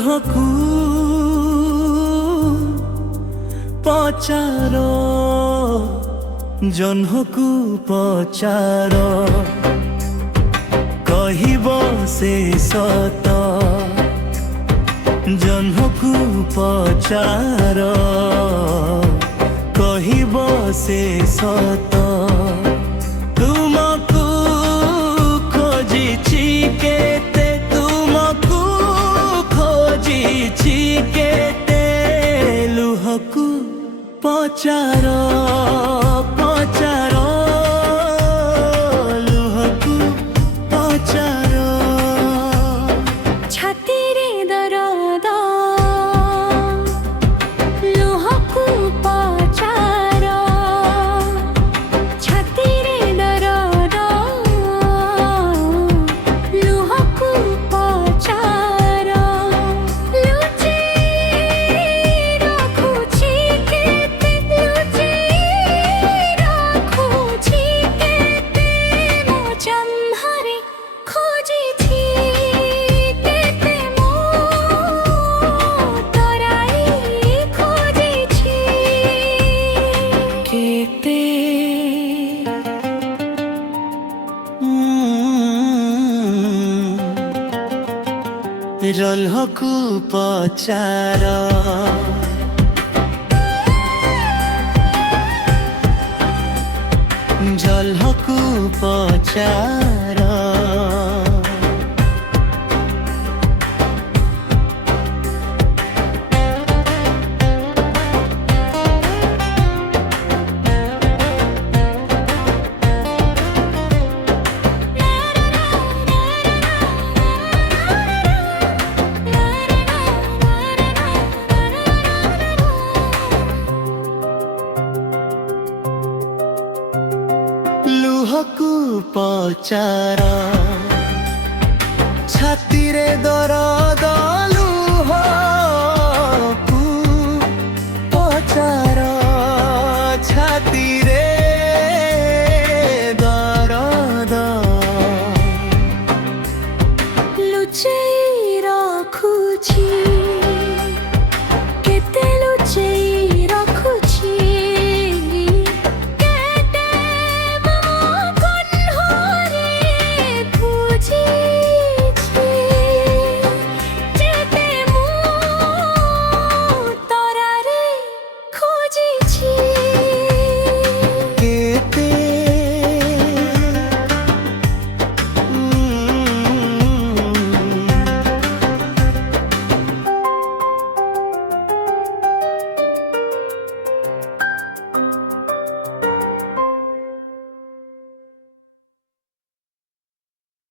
ଜହ୍ନକୁ ପଚାର, ଜହ୍ନକୁ ପଚାର, କହିବ ସେ ସତ। ଜହ୍ନକୁ ପଚାର, କହିବ ସେ ସତ। ତୁମକୁ ଖୋଜିଛି କେତେ, ତୁମକୁ ଖୋଜିଛି କେତେ। ଲୁହକୁ ପଚାର, ପଚାର, ଲୁହକୁ ପଚାର। ଛାତିରେ ଦରଦ, ଲୁହକୁ ପଚାର। ଛାତିରେ ଦରଦ, ଲୁହକୁ ପଚାର। ଲୁଚେଇ ରଖୁଛି କେତେ, ଲୁଚେଇ ରଖୁଛି କେତେ। ମୋ ଜହ୍ନରେ ଖୋଜିଛି କେତେ, ମୋ ତରାଇ ଖୋଜିଛି କେତେ। ଜହ୍ନକୁ ପଚାର, ଜହ୍ନକୁ ପଚାର। ଲୁହକୁ ପଚାର, ଛାତିରେ ଦରଦ।